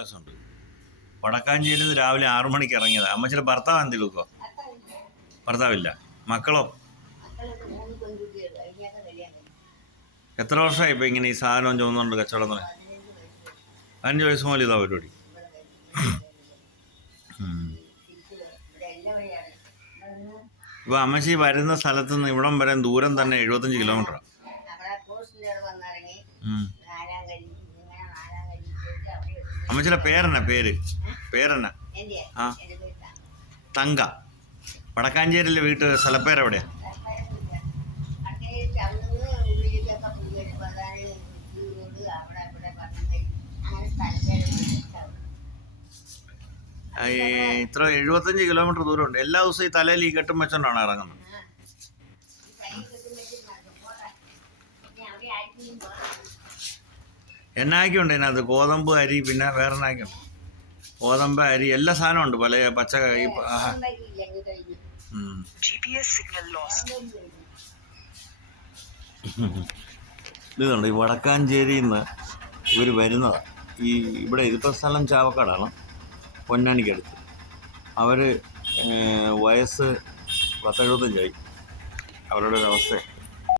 വയസ്സുണ്ട് വടക്കാഞ്ചേരിയിൽ നിന്ന് രാവിലെ ആറു മണിക്ക് ഇറങ്ങിയത്. അമ്മച്ചിയുടെ ഭർത്താവ് എന്തെങ്കിലും ഭർത്താവില്ല. മക്കളോ? എത്ര വർഷമായി ഇപ്പം ഇങ്ങനെ ഈ സാധനം ചുമന്നുകൊണ്ട് കച്ചവടം എന്ന് പതിനഞ്ച് വയസ്സ് മുതൽ ഇതാ പരിപാടി. ഇപ്പൊ അമ്മച്ചി വരുന്ന സ്ഥലത്ത് നിന്ന് ഇവിടം വരെ ദൂരം തന്നെ എഴുപത്തഞ്ച് കിലോമീറ്ററാണ് അമ്മച്ചിയുടെ പേരെന്നാ? പേര്. പേരെന്നാ? ആ. തങ്ക. വടക്കാഞ്ചേരിയിലെ വീട്ട് സ്ഥലപ്പേരെവിടെയാ? എവിടെയാ ഇത്ര എഴുപത്തഞ്ച് കിലോമീറ്റർ ദൂരമുണ്ട്. എല്ലാ ദിവസവും ഈ തലയിൽ ഈ കെട്ടും വെച്ചോണ്ടാണ് ഇറങ്ങുന്നത്? എന്നാക്കിയുണ്ട് ഇതിനകത്ത്. ഗോതമ്പ് അരി പിന്നെ വേറെ എന്നാക്കിയുണ്ട് ഗോതമ്പ് അരി എല്ലാ സാധനവും ഉണ്ട് പല പച്ച ഇതുണ്ട് ഈ വടക്കാഞ്ചേരിയിൽ നിന്ന് ഇവർ വരുന്നതാണ് ഈ ഇവിടെ ഇതിപ്പോൾ സ്ഥലം ചാവക്കാടാണ് പൊന്നാനിക്കടുത്ത്. അവർ വയസ്സ് പത്തെഴുപത്തഞ്ചായി. അവരുടെ ഒരു അവസ്ഥ